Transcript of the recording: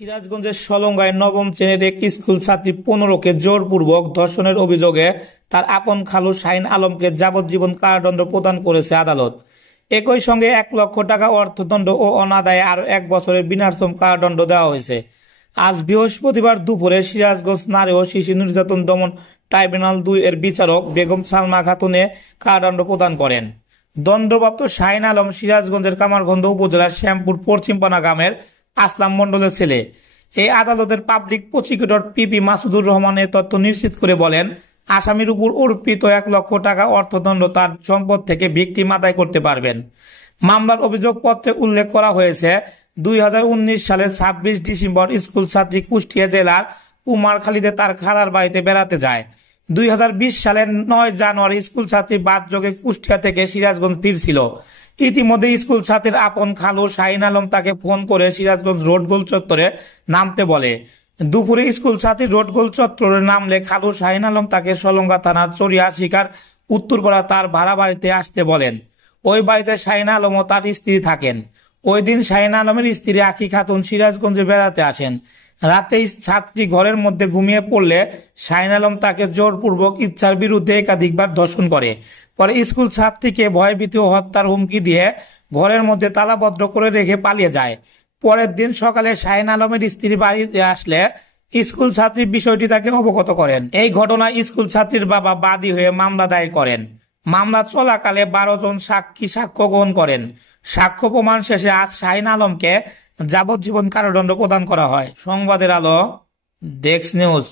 সিরাজগঞ্জের সলঙ্গায় নবম শ্রেণীর এক স্কুল ছাত্রী 15কে জোরপূর্বক ধর্ষণের অভিযোগে তার আপন খালু শাহিন আলমকে যাবজ্জীবন কারাদণ্ড প্রদান করেছে আদালত। একই সঙ্গে 1 লক্ষ টাকা অর্থদণ্ড ও অনাদায়ে আরও 1 বছরের বিনাশ্রম কারাদণ্ড দেওয়া হয়েছে। আজ বৃহস্পতিবার দুপুরে সিরাজগঞ্জ নারী ও শিশু নির্যাতন দমন ট্রাইব্যুনাল 2 এর বিচারক বেগম সালমা খাতুনে কারাদণ্ড প্রদান করেন। দণ্ডপ্রাপ্ত শাহিন আলম সিরাজগঞ্জের কামারগঞ্জ উপজেলার শ্যামপুর পশ্চিমপাড়া গ্রামের আসলাম মণ্ডলের ছেলে। এই আদালতের public prosecutor PP Masudur Rahman এ তথ্য নিশ্চিত করে বলেন, আসামির উপর অর্পিত 1 লক্ষ টাকা অর্থদণ্ড তার সম্পদ থেকে ভিকটিম আদায় করতে পারবেন। মামলার অভিযোগপত্রে উল্লেখ করা হয়েছে, 2019 সালের 26 ডিসেম্বর স্কুল ছাত্রী কুষ্টিয়া জেলার কুমারখালীতে তার খালার বাড়িতে বেড়াতে যায়। 2020 সালের 9 জানুয়ারি স্কুল ছাত্রী বাসযোগে কুষ্টিয়া থেকে সিরাজগঞ্জ ফিরছিল। ইতিমধ্যে স্কুল ছাত্রীর আপন খালু শাহিন আলম তাকে ফোন করে সিরাজগঞ্জ রোড গোল চত্বরে নামতে বলে। দুপুরে স্কুল ছাত্রী রোড গোল চত্বরে নামলে খালু শাহিন আলম তাকে সলঙ্গা থানার চরিয়া শিকার উত্তরপাড়া তার ভাড়া বাড়িতে আসতে বলেন। ওই বাড়িতে শাহিন আলম ও তার স্ত্রী থাকেন। ওই দিন শাহিন আলমের স্ত্রী আখি খাতুন সিরাজগঞ্জে বেড়াতে আসেন। রাতে ছাত্রী ঘরের মধ্যে ঘুমিয়ে পড়লে শাহিন আলম তাকে জোরপূর্বক ইচ্ছার বিরুদ্ধে একাধিকবার ধর্ষণ করে। পরে স্কুল ছাত্রীকে ভয়ভীতি ও হত্যার হুমকি দিয়ে ঘরের মধ্যে তালাবদ্ধ করে রেখে পালিয়ে যায়। পরের দিন সকালে শাহিন আলমের স্ত্রী বাড়িতে আসলে স্কুল ছাত্রী বিষয়টি তাকে অবগত করেন। এই ঘটনায় স্কুল ছাত্রীর বাবা বাদী হয়ে মামলা দায়ের করেন। মামলা চলাকালে 12 জন সাক্ষী সাক্ষ্য গ্রহণ করেন। সাক্ষ্য প্রমাণ শেষে আজ শাহিন আলমকে যাবজ্জীবন কারাদণ্ড প্রদান করা হয়। সংবাদের আলো, ডেস্ক নিউজ।